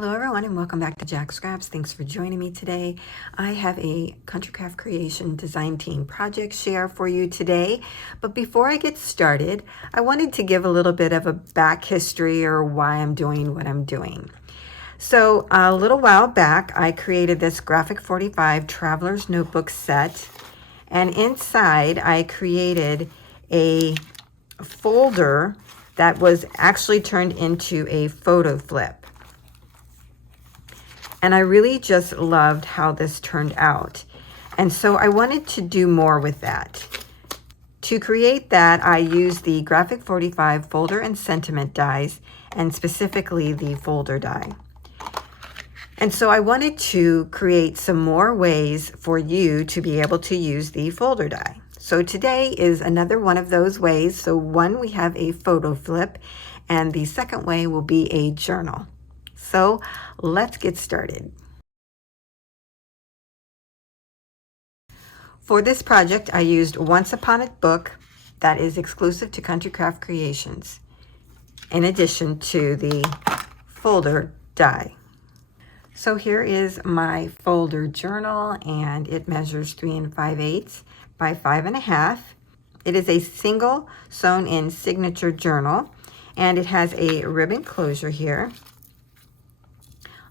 Hello everyone and welcome back to Jacqs. Thanks for joining me today. I have a Country Craft Creation Design Team project share for you today. But before I get started, I wanted to give a little bit of a back history or why I'm doing what I'm doing. So a little while back, I created this Graphic 45 Traveler's Notebook set. And inside, I created a folder that was actually turned into a photo flip. And I really just loved how this turned out. And so I wanted to do more with that. To create that, I used the Graphic 45 folder and sentiment dies, and specifically the folder die. And so I wanted to create some more ways for you to be able to use the folder die. So today is another one of those ways. So one, we have a photo flip, and the second way will be a journal. So let's get started. For this project, I used Once Upon a Book that is exclusive to Country Craft Creations, in addition to the folder die. So here is my folder journal, and it measures 3 5/8 by 5.5. It is a single sewn in signature journal, and it has a ribbon closure here.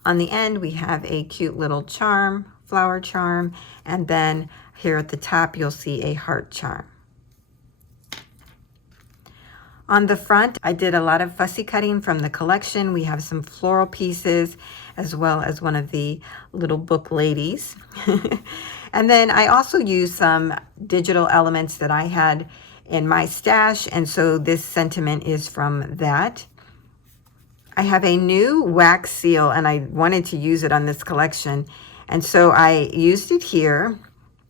On the end, we have a cute little charm, flower charm, and then here at the top, you'll see a heart charm. On the front, I did a lot of fussy cutting from the collection. We have some floral pieces, as well as one of the little book ladies. And then I also used some digital elements that I had in my stash, and so this sentiment is from that. I have a new wax seal, and I wanted to use it on this collection, and so I used it here.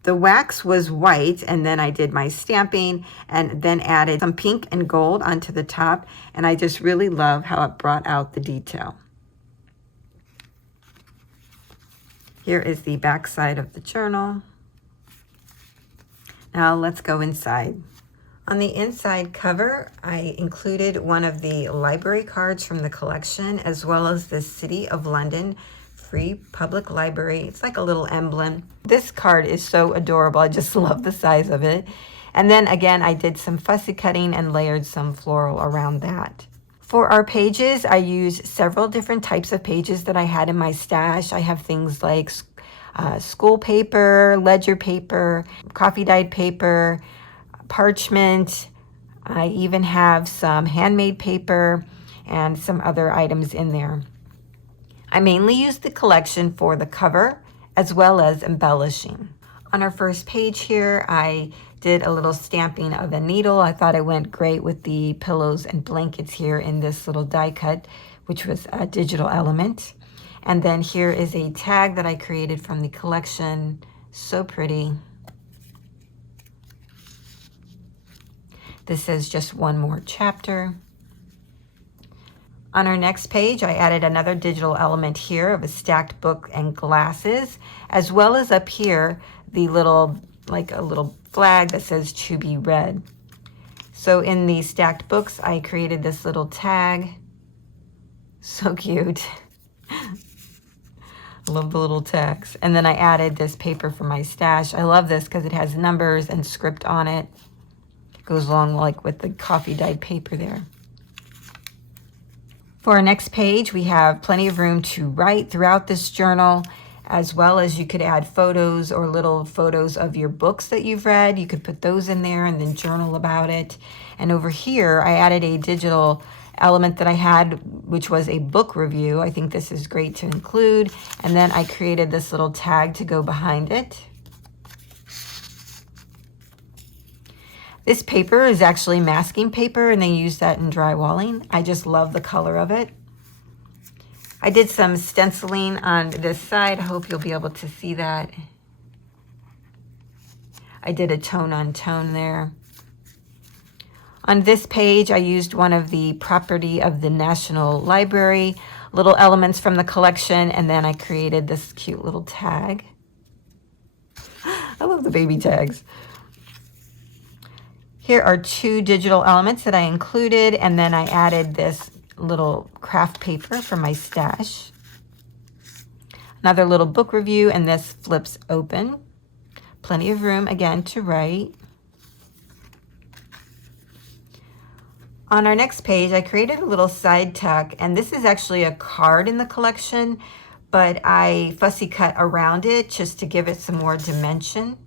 The wax was white, and then I did my stamping and then added some pink and gold onto the top, and I just really love how it brought out the detail. Here is the back side of the journal. Now let's go inside. On the inside cover, I included one of the library cards from the collection, as well as the City of London Free Public Library. It's like a little emblem. This card is so adorable. I just love the size of it. And then again, I did some fussy cutting and layered some floral around that. For our pages, I used several different types of pages that I had in my stash. I have things like school paper, ledger paper, coffee dyed paper, parchment. I even have some handmade paper and some other items in there. I mainly used the collection for the cover as well as embellishing. On our first page here, I did a little stamping of a needle. I thought it went great with the pillows and blankets here in this little die cut, which was a digital element. And then here is a tag that I created from the collection. So pretty. This says just one more chapter. On our next page, I added another digital element here of a stacked book and glasses, as well as up here, the little, like a little flag that says to be read. So in the stacked books, I created this little tag. So cute. I love the little tags. And then I added this paper from my stash. I love this because it has numbers and script on it. Goes along like with the coffee dyed paper there. For our next page, we have plenty of room to write throughout this journal, as well as you could add photos or little photos of your books that you've read. You could put those in there and then journal about it. And over here, I added a digital element that I had, which was a book review. I think this is great to include. And then I created this little tag to go behind it. This paper is actually masking paper, and they use that in drywalling. I just love the color of it. I did some stenciling on this side. I hope you'll be able to see that. I did a tone on tone there. On this page, I used one of the property of the National Library, little elements from the collection, and then I created this cute little tag. I love the baby tags. Here are 2 digital elements that I included, and then I added this little craft paper from my stash. Another little book review, and this flips open. Plenty of room, again, to write. On our next page, I created a little side tuck, and this is actually a card in the collection, but I fussy cut around it just to give it some more dimension.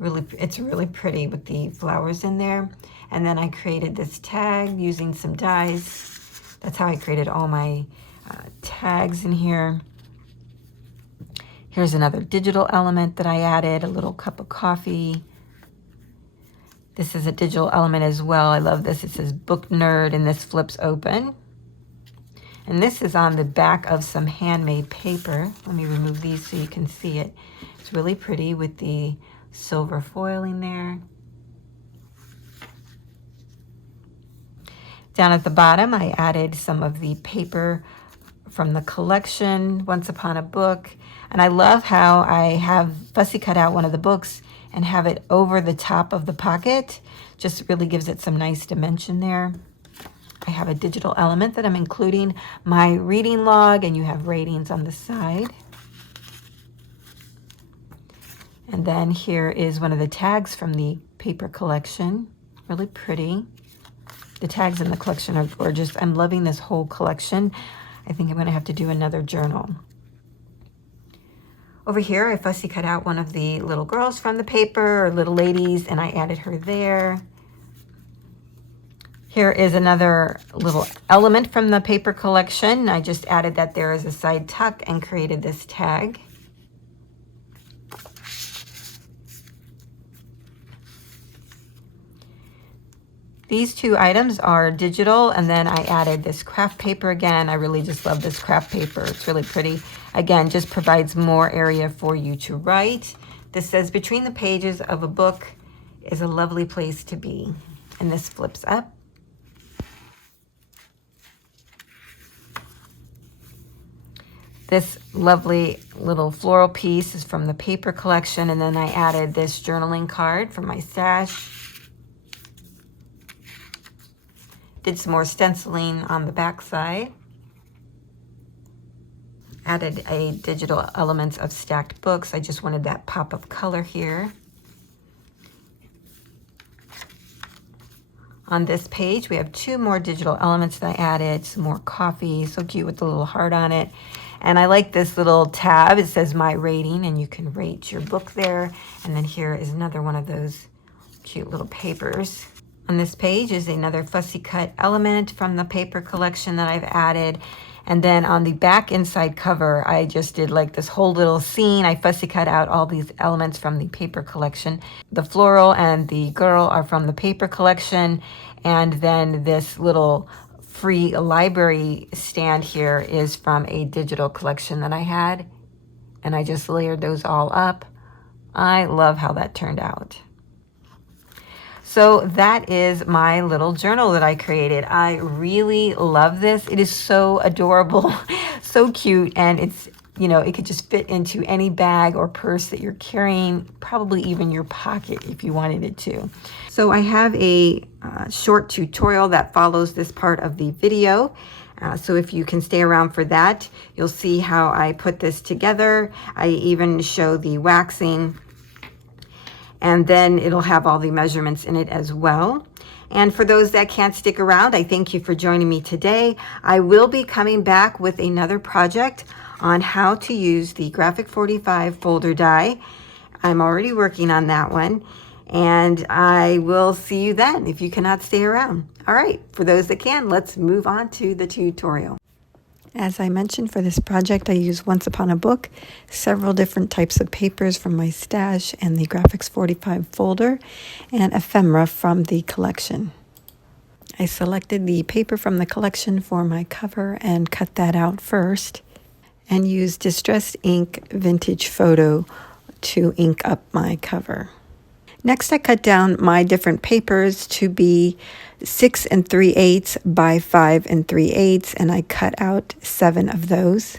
It's really pretty with the flowers in there. And then I created this tag using some dies. That's how I created all my tags in here. Here's another digital element that I added, a little cup of coffee. This is a digital element as well. I love this. It says Book Nerd, and this flips open. And this is on the back of some handmade paper. Let me remove these so you can see it. It's really pretty with the silver foiling there. Down at the bottom, I added some of the paper from the collection, Once Upon a Book. And I love how I have fussy cut out one of the books and have it over the top of the pocket. Just really gives it some nice dimension there. I have a digital element that I'm including my reading log, and you have ratings on the side. And then here is one of the tags from the paper collection. Really pretty. The tags in the collection are gorgeous. I'm loving this whole collection. I think I'm going to have to do another journal. Over here, I fussy cut out one of the little girls from the paper, or little ladies, and I added her there. Here is another little element from the paper collection. I just added that there as a side tuck and created this tag. These two items are digital, and then I added this craft paper again. I really just love this craft paper. It's really pretty. Again, just provides more area for you to write. This says, between the pages of a book is a lovely place to be. And this flips up. This lovely little floral piece is from the paper collection, and then I added this journaling card from my stash. Did some more stenciling on the back side. Added a digital elements of stacked books. I just wanted that pop of color here. On this page, we have two more digital elements that I added. Some more coffee, so cute with the little heart on it. And I like this little tab. It says My Rating, and you can rate your book there. And then here is another one of those cute little papers. On this page is another fussy cut element from the paper collection that I've added. And then on the back inside cover, I just did like this whole little scene. I fussy cut out all these elements from the paper collection. The floral and the girl are from the paper collection. And then this little free library stand here is from a digital collection that I had. And I just layered those all up. I love how that turned out. So that is my little journal that I created. I really love this. It is so adorable, so cute, and it's, you know, it could just fit into any bag or purse that you're carrying, probably even your pocket if you wanted it to. So I have a short tutorial that follows this part of the video. So if you can stay around for that, you'll see how I put this together. I even show the waxing. And then it'll have all the measurements in it as well. And for those that can't stick around, I thank you for joining me today. I will be coming back with another project on how to use the Graphic 45 folder die. I'm already working on that one. And I will see you then if you cannot stay around. All right, for those that can, let's move on to the tutorial. As I mentioned, for this project, I used Once Upon a Book, several different types of papers from my stash and the Graphics 45 folder, and ephemera from the collection. I selected the paper from the collection for my cover and cut that out first, and used Distress Ink Vintage Photo to ink up my cover. Next, I cut down my different papers to be 6 3/8 by 5 3/8, and I cut out 7 of those.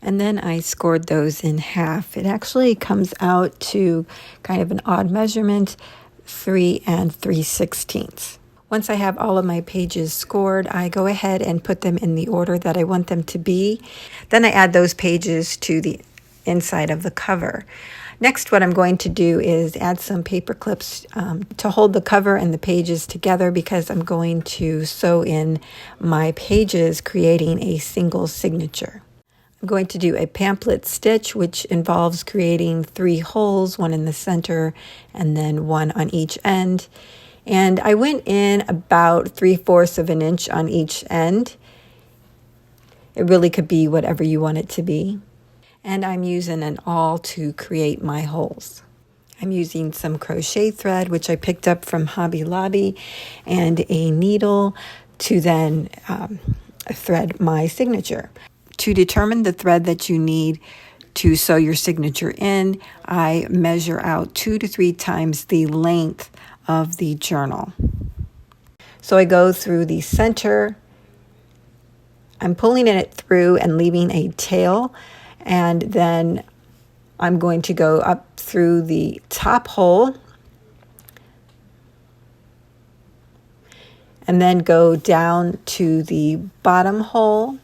And then I scored those in half. It actually comes out to kind of an odd measurement, 3 3/16. Once I have all of my pages scored, I go ahead and put them in the order that I want them to be. Then I add those pages to the inside of the cover. Next, what I'm going to do is add some paper clips to hold the cover and the pages together, because I'm going to sew in my pages, creating a single signature. I'm going to do a pamphlet stitch, which involves creating 3 holes, one in the center and then one on each end. And I went in about 3/4 of an inch on each end. It really could be whatever you want it to be. And I'm using an awl to create my holes. I'm using some crochet thread, which I picked up from Hobby Lobby, and a needle to then thread my signature. To determine the thread that you need to sew your signature in, I measure out 2 to 3 times the length of the journal. So I go through the center. I'm pulling it through and leaving a tail, and then I'm going to go up through the top hole and then go down to the bottom hole.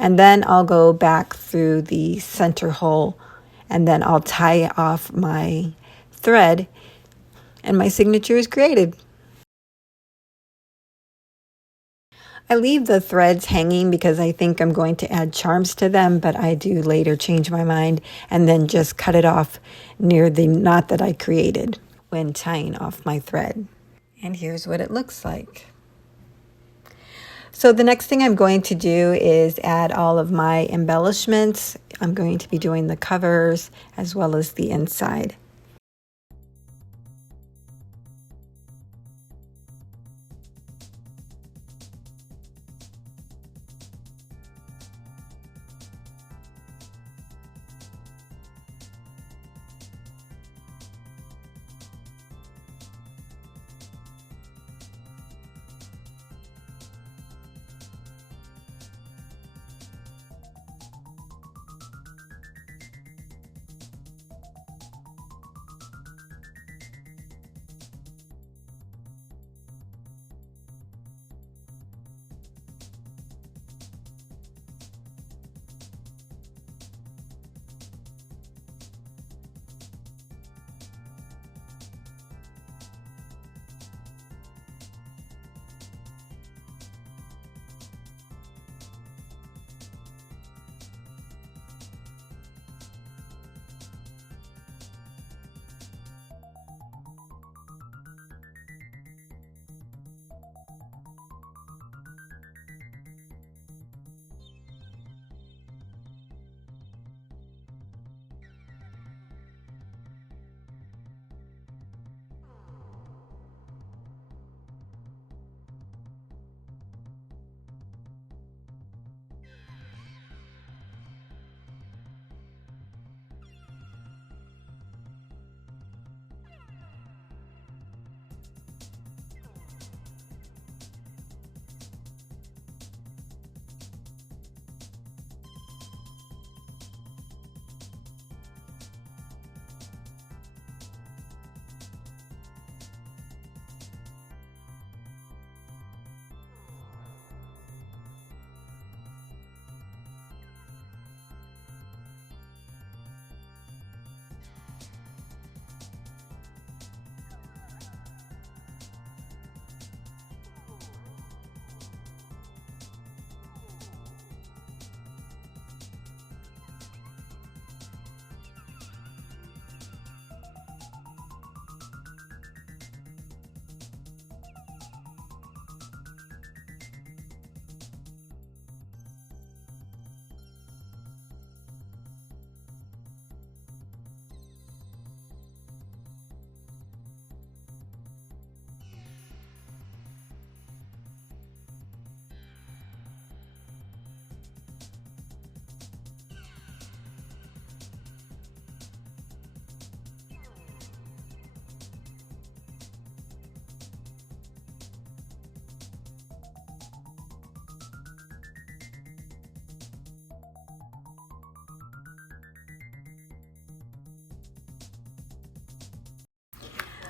And then I'll go back through the center hole, and then I'll tie off my thread, and my signature is created. I leave the threads hanging because I think I'm going to add charms to them, but I do later change my mind and then just cut it off near the knot that I created when tying off my thread. And here's what it looks like. So the next thing I'm going to do is add all of my embellishments. I'm going to be doing the covers as well as the inside.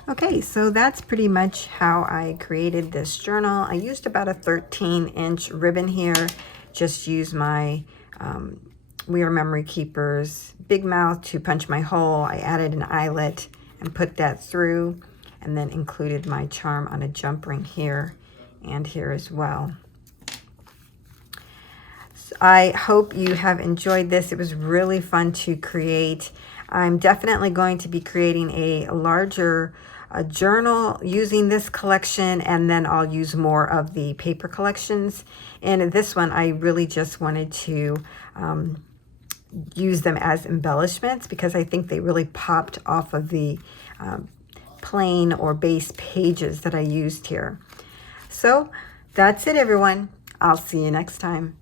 Okay, so that's pretty much how I created this journal. I used about a 13-inch ribbon here. Just use my We Are Memory Keepers Big Mouth to punch my hole. I added an eyelet and put that through, and then included my charm on a jump ring here and here as well. So I hope you have enjoyed this. It was really fun to create. I'm definitely going to be creating a larger journal using this collection, and then I'll use more of the paper collections. And this one, I really just wanted to use them as embellishments because I think they really popped off of the plain or base pages that I used here. So that's it, everyone. I'll see you next time.